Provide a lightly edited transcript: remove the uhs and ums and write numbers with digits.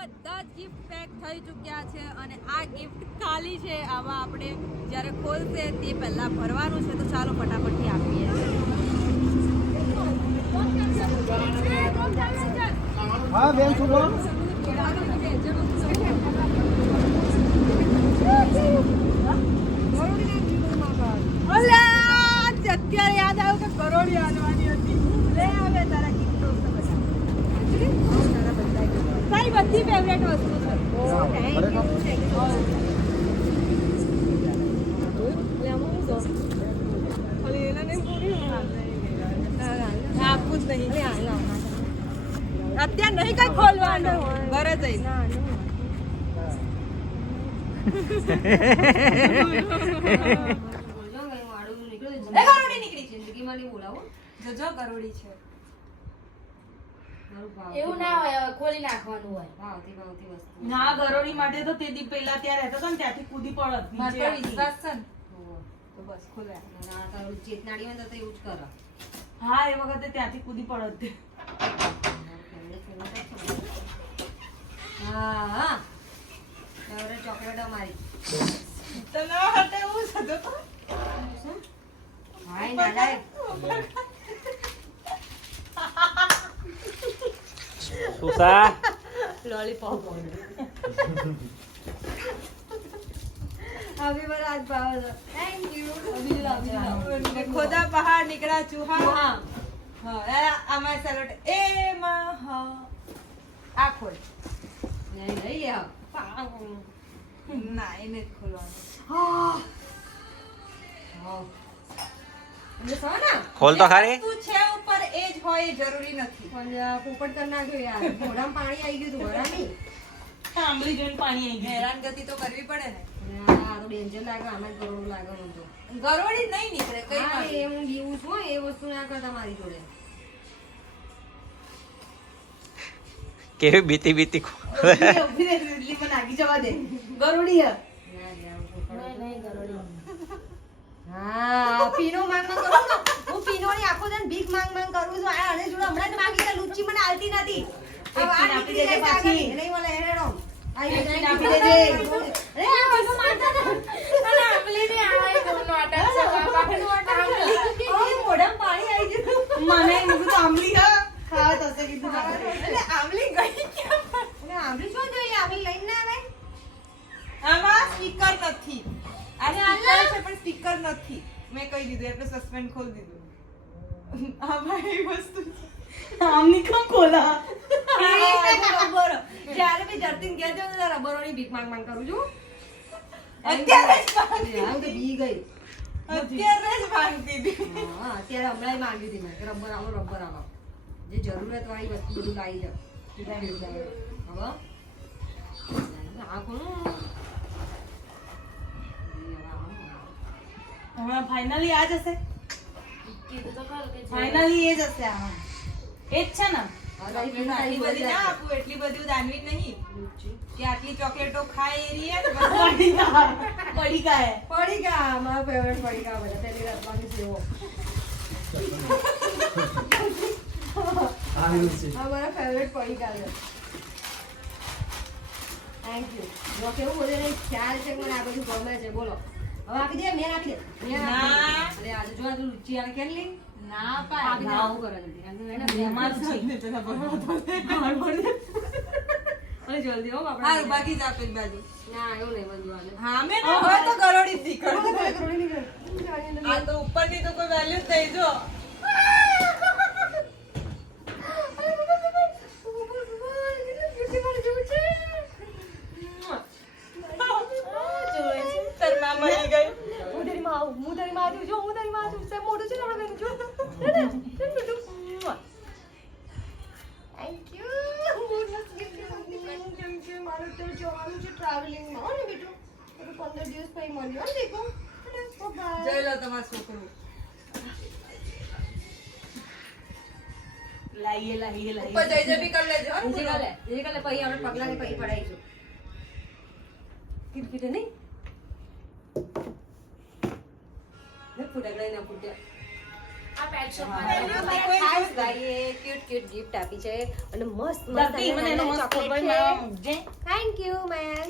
બધા જ gift pack થઈ ચૂક્યા છે અને આ ગિફ્ટ ખાલી છે. આમાં આપણે જ્યારે ખોલશે તે પહેલાં ભરવાનું છે, તો ચાલો ફટાફટથી આપીએ. હા બેન શું બોલો? અત્યારે યાદ આવ્યું કે કરોડી આલવાની હતી. લે આવે તારા ગિફ્ટો તારી બધી ફેવરેટ વસ્તુ છે. આપવું જ નહીં અત્યારે નહીં કઈ ખોલવાનું ઘરે જઈને. એવું ના હોય, ખોલી નાખવાનું હોય. ના ગરોળી માટે તો તે દી પહેલા ત્યાં રહેતો હતો ને ત્યાંથી કૂદી પડત. વિશ્વાસ છે ને તો બસ ખોલે. ચેતનાડી હોય તો એવું જ કરો. હા એ વખતે ત્યાંથી કૂદી પડત. હા ચોકલેટ અમારી તો ના હતા એવું જ હતું. હાય નાના સુસા લોલીપોપ અભી બરાત ભાવ થેન્ક યુ. ખોદા પહાડ નીકળ્યા ચૂહા. હા હા આમાં સલોટ એમાં હા આ ખોલ. નહીં લઈ આવ. ના એને જ ખોલવાનું. ખોલ તો ખરી. તું છે ઉપર એ જ હોય એ જરૂરી નથી. પણ પોપટ કરી નાખ્યો યાર. મોઢામાં પાણી આવી ગયું તું ભરાની. આંબલી જોઈને પાણી આવી ગયું. હેરાનગતિ તો કરવી પડે ને. આ તો ડેન્જર લાગે. આમાં જ ગરોળું લાગે મને તો. ગરોળી નહીં નીકળે કઈ હા, વાત. એ હું બીવું છું એ વસ્તુ ના કરતા મારી જોડે. કેવી બીતી બીતી ઉભી રહે ઇડલીમાં નાખી જવા દે. ગરોળી હે. હા પીનો માંગ માંગ કરું ને. હું પીનોની આખો દન ભીખ માંગ માંગ કરું છું. આ આને જોડે હમણાં જ માંગી તો લુચ્ચી મને આલતી નથી. હવે આ નીકળી જાય પાછી. નહીં મળે હેડો. આઈ આપી આપી દેજે. દેજે. અરે આ પીનો માંગતા હતા. અને આંબલી ને આવાય કોનો આટા છે બાપાનો આટા. મોઢામાં પાણી આવી ગયું. મને એમ કીધું આમલી હા ખાવા થશે કીધું. એટલે આમલી ગઈ ક્યાં? અને આંબલી શું જોઈએ? આંબલી લઈને ના આવે. આમાં સ્પીકર નથી. આ અરે સ્પીકર આલા. છે પણ સ્પીકર નથી. મેં કહી દીધું એટલે સસ્પેન્ડ ખોલી દીધું. આમાં એ વસ્તુ છે. આમની કેમ ખોલા? રબર. જ્યારે બી જર્તીન ઘેર જાઉં તો રબરોની ભીખ માંગ માંગ કરું છું. અત્યારે જ માંગી. આમ તો બી ગઈ. અત્યારે જ માંગતી હતી. હા, અત્યારે હમણાં માંગી હતી મેં કે રબર આવો રબર આવો. જે જરૂરત વાળી વસ્તુ બધું લાવી જાવ. હવે આ કોણ? હમણાં ફાઇનલી આ જ હશે. ફાઇનલી એ જ હશે આમાં. એ જ છે ને. આટલી બધી ના આપું, એટલી બધી દાનવી નહીં કે આટલી ચોકલેટો ખાય એ રીએ ને બસ. પડી ગયા. પડી ગયા. મારા ફેવરેટ પડી ગયા બધા. પેલી રાતમાંથી સેવો. આ મારા ફેવરેટ પડી ગયા છે. Thank you. જો કેવું બોલે ને ખ્યાલ છે કે મને આ બધું ગમે છે. બોલો હવે આપી દે. મેં આપી દે. મેં ના. આપી દે. અરે આજે જો આ તું લુચ્ચી આને કેમ લી ના આપી દે. પાય. આવું કરે જલ્દી. મહેમાન છે. અને જલ્દી હો બાપડા. હારું, બાકી જ આપે જ બાજુ. ના એવું નહીં બધું આને. હા મેં ના હોય તો ગરોળી જ નીકળે. કરોડી નીકળે. આ તો ઉપરની તો કોઈ વેલ્યુ જ નહીં જો. તારી માં મળી ગઈ. હું તારી માં આવું. હું તારી માં આવું. જો હું તારી માં આવું. સાહેબ મોઢું છે ને આપણે બેન. જો થેન્ક યુ. કેમ કે મારે તો જવાનું છે ટ્રાવેલિંગમાં હો ને બેટું. તો 15 દિવસ પછી મળ્યો ને દેખો. બાય. જોઈ લો તમારું છોકરું. લાઈએ લાઈએ ઉપર લાઈએ. જઈ બી કરી લેજો હો ને બીજી પૂરો. કાલે પછી આપણે પગલાની પછી પડાઈશું. કીધું નહીં ને ફૂટકડા ના ફૂટ્યા. ખાસ ભાઈએ ક્યુટ ગિફ્ટ આપી છે અને મસ્ત ધરતી, મને એનો મસ્ત ચોકલેટ ફોટો છે. મારા મૂકજે. Thank you ma'am.